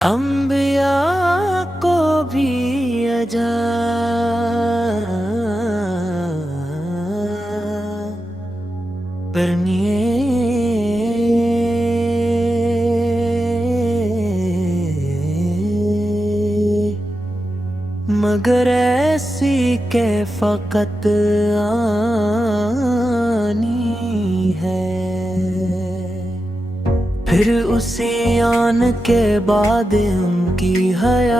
انبیاء کو بھی اجا کرنی مگر ایسی کہ فقط آنی ہے، پھر اسی آن کے بعد ان کی حیات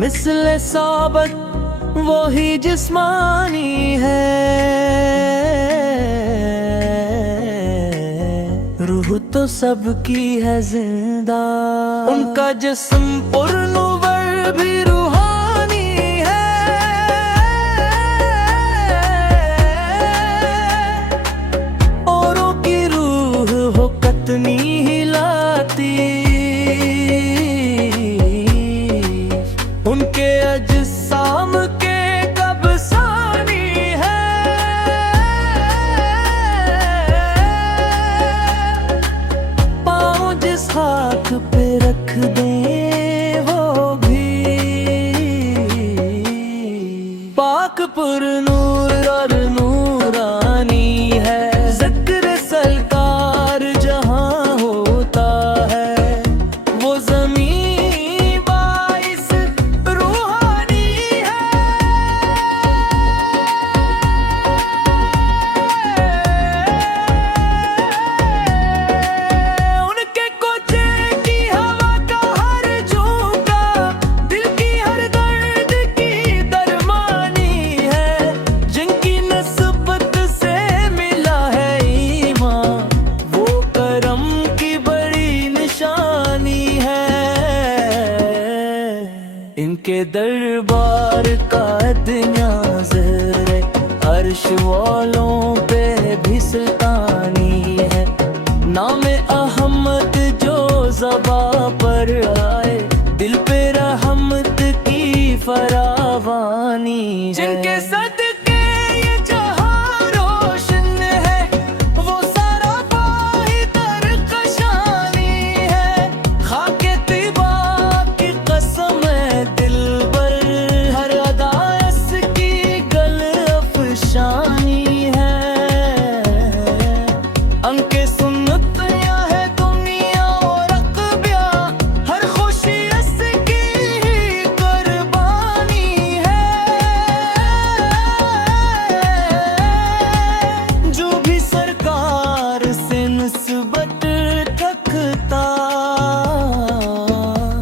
مثل ثابت وہی جسمانی ہے، روح تو سب کی ہے زندہ، ان کا جسم پرنور بھی روحانی ہے، اوروں کی روح ہو کتنی ہلاتی، ان کے اجسام کے قبضانی ہے، پاؤں جس ہاتھ پہ رکھ دیں وہ بھی پاک پر نور اور نورانی ہے، ذکر سرکار جہاں ہوتا ہے وہ زمین باعث روحانی ہے، ان کے کوچے کی ہوا کا ہر جھونکا دل کی ہر درد کی درمانی ہے، جن کی نسبت سے ملا ہے ایمان وہ کرم کی بڑی نشانی ہے، ان کے دربار کا دنیا زر عرش والوں پہ بھی سلطانی ہے، نام احمد جو زباں پر آئے دل پہ رحمت کی فراوانی ہے، جن کے صدقے یہ جہاں روشن ہے وہ سارا پائی درخشانی ہے، خاک طیبہ کی قسم ہے دل بر ہر ادا اس کی گل افشانی ہے، انکے سنتیاں ہے دنیا اور اقبیہ ہر خوشی اس کی قربانی ہے، جو بھی سرکار سے نسبت رکھتا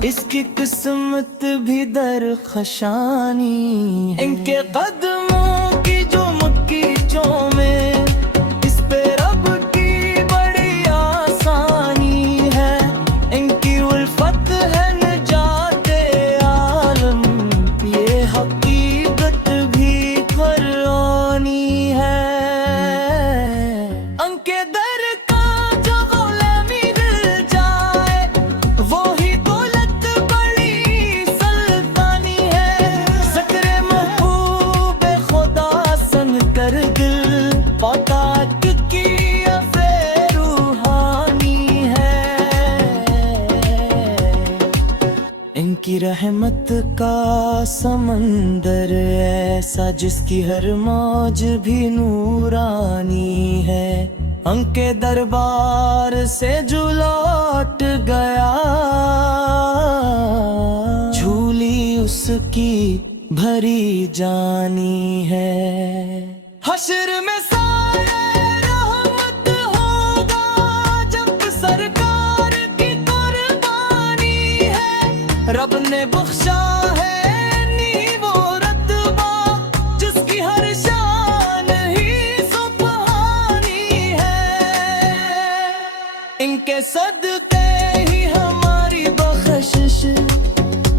اس کی قسمت بھی درخشانی ہے، ان کے قدموں کی جو مکی چومے اس پہ رب کی بڑی آسانی ہے، ان کی الفت ہے نجات عالم یہ حقیقت بھی قرآنی ہے، ان کے در کا جو غلامی دل جائے وہی دولت بڑی سلطانی ہے، ذکر محبوب خدا سن کر دل پاک کی افے روحانی ہے، ان کی رحمت کا سمندر ایسا جس کی ہر موج بھی نورانی ہے، ان کے دربار سے جو لوٹ گیا جھولی اس کی بھری جانی ہے، حشر میں سارے رحمت ہوگا جب سرکار کی قربانی ہے، رب نے بخشا ہے نیو و رتبہ جس کی ہر شان ہی سبحانی ہے، ان کے صدقے ہی ہماری بخشش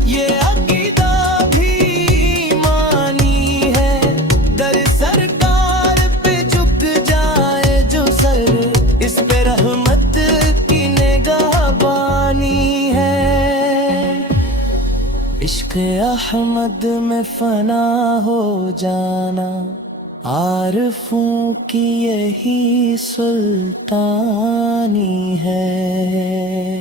یہ عقیدہ بھی ایمانی ہے، در سرکار پہ جھک جائے جو سر اس پہ رحمت کی نگاہ بانی ہے، عشق احمد میں فنا ہو جانا عارفوں کی یہی سلطانی ہے.